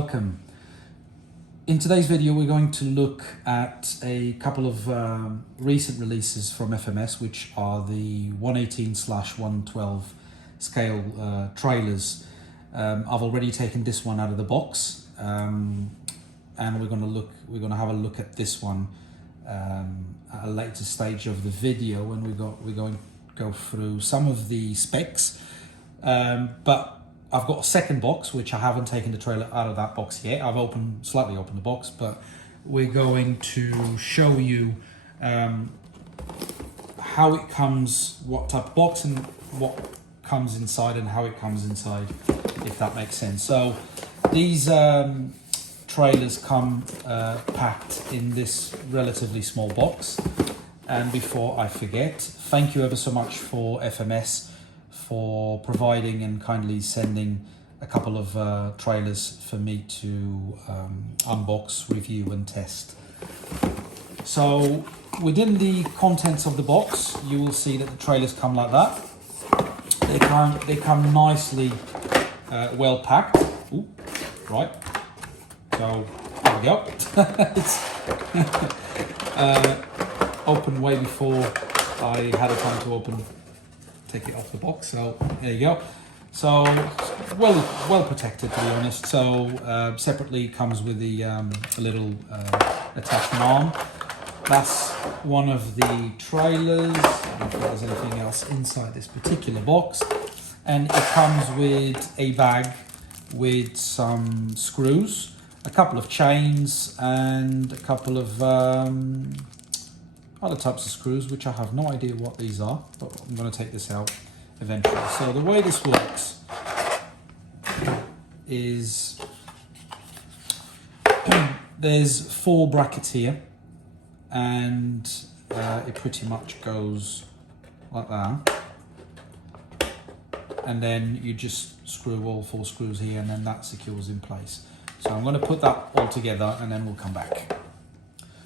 welcome. In today's video we're going to look at a couple of recent releases from FMS, which are the 118/112 scale trailers. I've already taken this one out of the box, and we're going to have a look at this one at a later stage of the video, and we're going to go through some of the specs, but I've got a second box which I haven't taken the trailer out of that box yet. I've slightly opened the box, but we're going to show you how it comes, what type of box and what comes inside and how it comes inside, if that makes sense. So these trailers come packed in this relatively small box. And before I forget, thank you ever so much for FMS for providing and kindly sending a couple of trailers for me to unbox, review and test. So within the contents of the box, you will see that the trailers come like that. They come nicely well packed. Ooh, right, so there we go. It's opened way before I had a time to take it off the box, so there you go. So well protected, to be honest. So separately comes with the a little attachment arm. That's one of the trailers. I don't know if there's anything else inside this particular box, and it comes with a bag with some screws, a couple of chains, and a couple of other types of screws, which I have no idea what these are, but I'm going to take this out eventually. So the way this works is there's 4 brackets here, and it pretty much goes like that, and then you just screw all 4 screws here, and then that secures in place. So I'm going to put that all together and then we'll come back.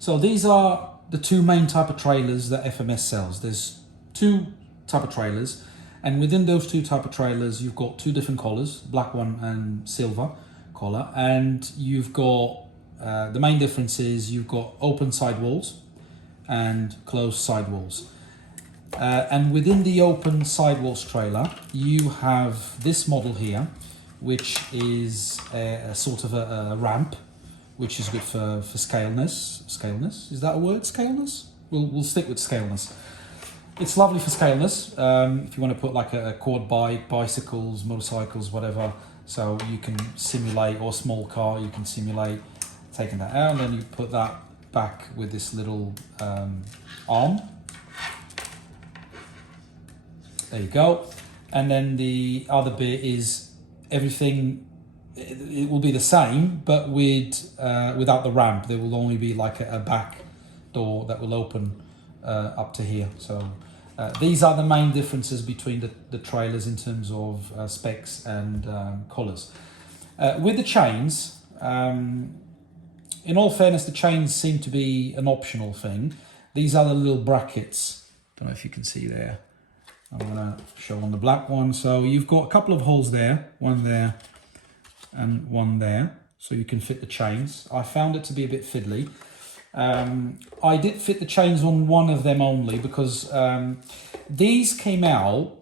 So these are the 2 main type of trailers that FMS sells. There's 2 type of trailers, and within those 2 type of trailers you've got 2 different collars, black one and silver collar, and you've got the main difference is you've got open sidewalls and closed sidewalls, and within the open sidewalls trailer you have this model here, which is a sort of a ramp, which is good for scaleness. Scaleness, is that a word? Scaleness? We'll stick with scaleness. It's lovely for scaleness. If you want to put like a quad bike, bicycles, motorcycles, whatever. So you can simulate, or a small car, you can simulate taking that out, and then you put that back with this little arm. There you go. And then the other bit is everything. It will be the same, but without the ramp. There will only be like a back door that will open up to here. So these are the main differences between the trailers in terms of specs and collars. With the chains, in all fairness, the chains seem to be an optional thing. These are the little brackets. Don't know if you can see there. I'm gonna show on the black one. So you've got a couple of holes there, one there and one there, so you can fit the chains. I found it to be a bit fiddly. I did fit the chains on one of them only because these came out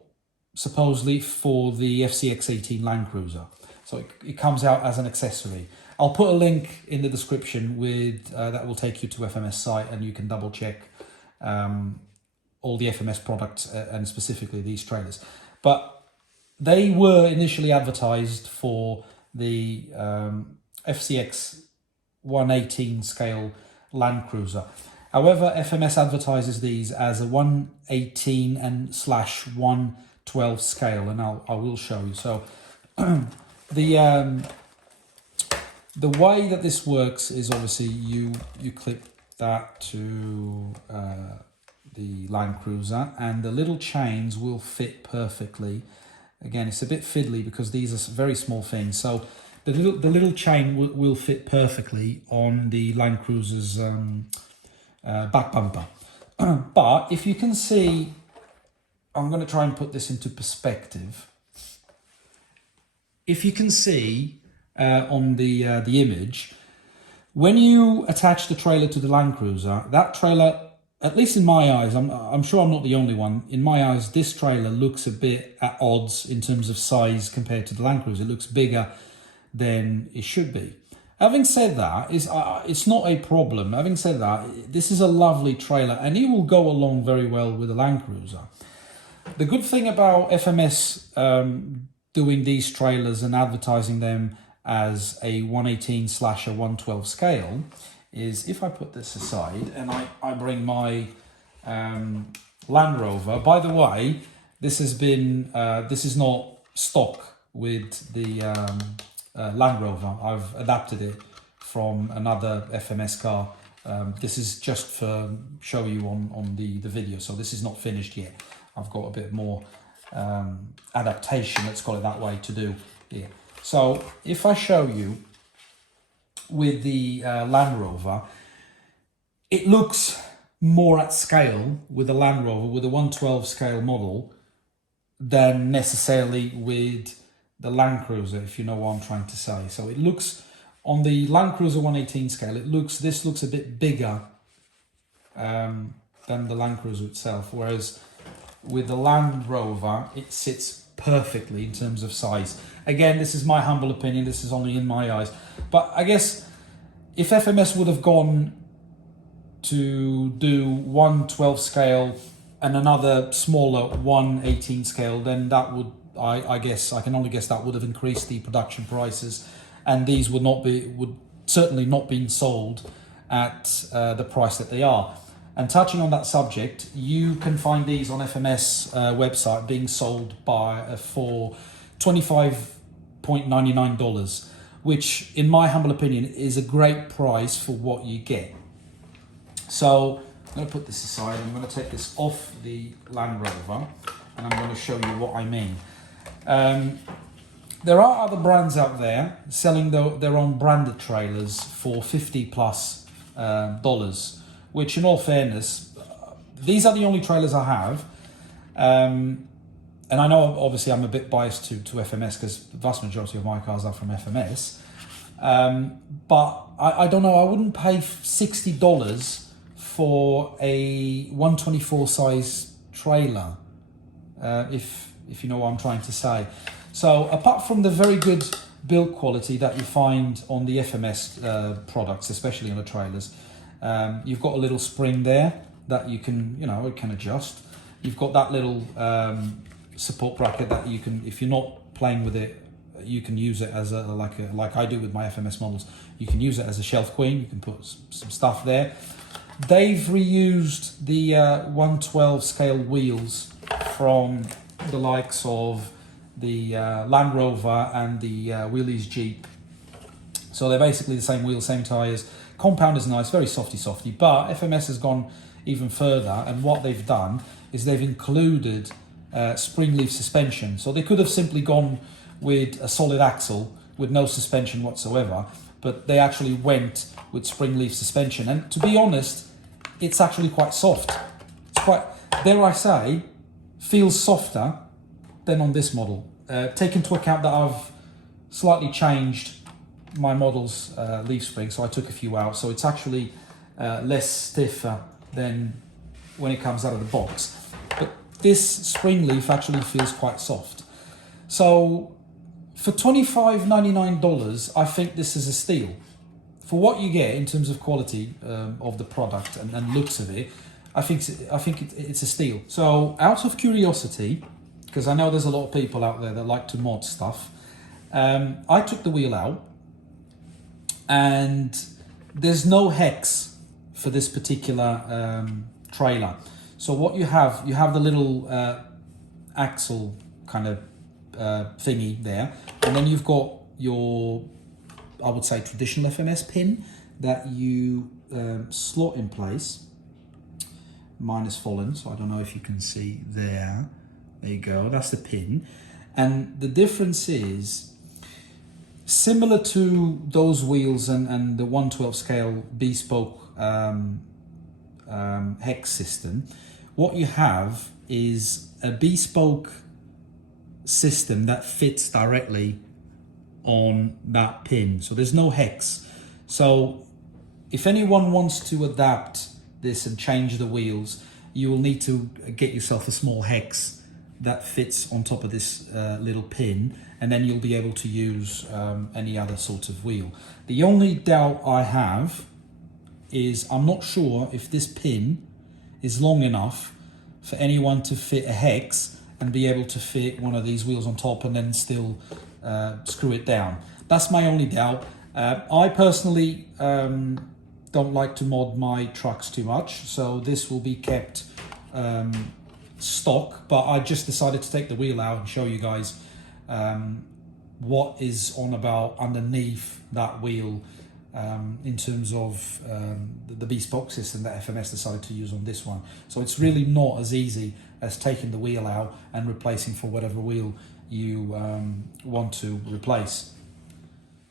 supposedly for the FCX18 Land Cruiser, so it comes out as an accessory. I'll put a link in the description with that will take you to FMS site, and you can double check all the FMS products and specifically these trailers. But they were initially advertised for the FCX 118 scale Land Cruiser. However, FMS advertises these as a 118 and /112 scale, and I will show you. So the way that this works is obviously you clip that to the Land Cruiser, and the little chains will fit perfectly. Again, it's a bit fiddly because these are very small things. So the little chain will fit perfectly on the Land Cruiser's back bumper. But if you can see, I'm going to try and put this into perspective. If you can see on the image. When you attach the trailer to the Land Cruiser, that trailer, at least in my eyes, I'm sure I'm not the only one, in my eyes this trailer looks a bit at odds in terms of size compared to the Land Cruiser. It looks bigger than it should be. Having said that, it's not a problem. Having said that, this is a lovely trailer and it will go along very well with the Land Cruiser. The good thing about FMS doing these trailers and advertising them as a 118/a 112 scale is, if I put this aside and I bring my Land Rover. By the way, this is not stock with the Land Rover. I've adapted it from another FMS car. This is just for show you on the video, so this is not finished yet. I've got a bit more adaptation, let's call it that way, to do here. So if I show you with the Land Rover, it looks more at scale with the Land Rover, with a 112 scale model, than necessarily with the Land Cruiser, if you know what I'm trying to say. So it looks, on the Land Cruiser 118 scale, this looks a bit bigger than the Land Cruiser itself, whereas with the Land Rover, it sits perfectly in terms of size. Again, this is my humble opinion, this is only in my eyes, but I guess if FMS would have gone to do 112 scale and another smaller 118 scale, then that would, I guess, I can only guess that would have increased the production prices, and these would certainly not be sold at the price that they are. And touching on that subject, you can find these on FMS website being sold for $25.99, which in my humble opinion is a great price for what you get. So I'm going to put this aside, I'm going to take this off the Land Rover and I'm going to show you what I mean. There are other brands out there selling their own branded trailers for $50 plus, which in all fairness, these are the only trailers I have. And I know obviously I'm a bit biased to FMS because the vast majority of my cars are from FMS. But I don't know, I wouldn't pay $60 for a 124 size trailer, if you know what I'm trying to say. So apart from the very good build quality that you find on the FMS products, especially on the trailers, you've got a little spring there that you can, it can adjust. You've got that little support bracket that you can, if you're not playing with it, you can use it as like I do with my FMS models. You can use it as a shelf queen. You can put some stuff there. They've reused the 112 scale wheels from the likes of the Land Rover and the Willys Jeep. So they're basically the same wheels, same tyres. Compound is nice, very softy, but FMS has gone even further, and what they've done is they've included spring leaf suspension. So they could have simply gone with a solid axle with no suspension whatsoever, but they actually went with spring leaf suspension, and to be honest, it's actually quite soft. It's quite, dare I say, feels softer than on this model. Take into account that I've slightly changed my model's leaf spring, so I took a few out, so it's actually less stiffer than when it comes out of the box. But this spring leaf actually feels quite soft. So for $25.99, I think this is a steal. For what you get in terms of quality of the product and looks of it, I think it's a steal. So out of curiosity, because I know there's a lot of people out there that like to mod stuff, I took the wheel out, and there's no hex for this particular trailer. So what you have the little axle kind of thingy there, and then you've got your, I would say, traditional FMS pin that you slot in place. Mine has fallen, so I don't know if you can see there. There you go, that's the pin. And the difference is, similar to those wheels and the 112 scale bespoke hex system, what you have is a bespoke system that fits directly on that pin. So there's no hex. So if anyone wants to adapt this and change the wheels, you will need to get yourself a small hex that fits on top of this little pin, and then you'll be able to use any other sort of wheel. The only doubt I have is I'm not sure if this pin is long enough for anyone to fit a hex and be able to fit one of these wheels on top and then still screw it down. That's my only doubt. I personally don't like to mod my trucks too much, so this will be kept stock, but I just decided to take the wheel out and show you guys what is on about underneath that wheel in terms of the bespoke system that FMS decided to use on this one. So it's really not as easy as taking the wheel out and replacing for whatever wheel you want to replace.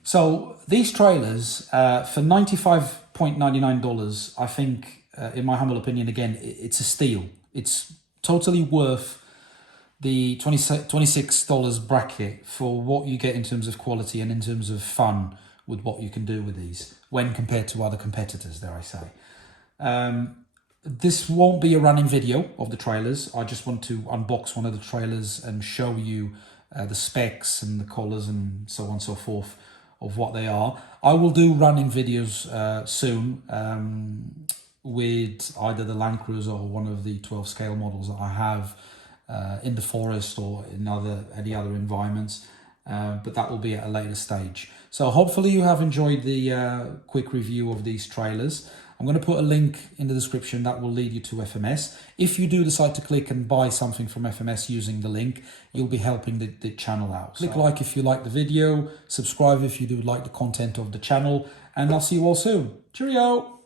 So these trailers for $95.99, I think, in my humble opinion, again, it's a steal. It's totally worth the $26 bracket for what you get in terms of quality and in terms of fun with what you can do with these when compared to other competitors, dare I say. This won't be a running video of the trailers. I just want to unbox one of the trailers and show you the specs and the colours and so on and so forth of what they are. I will do running videos soon with either the Land Cruiser or one of the 12 scale models that I have in the forest or in any other environments, but that will be at a later stage. So hopefully you have enjoyed the quick review of these trailers. I'm going to put a link in the description that will lead you to FMS. If you do decide to click and buy something from FMS using the link, you'll be helping the channel out. Click like if you like the video, subscribe if you do like the content of the channel, and I'll see you all soon. Cheerio!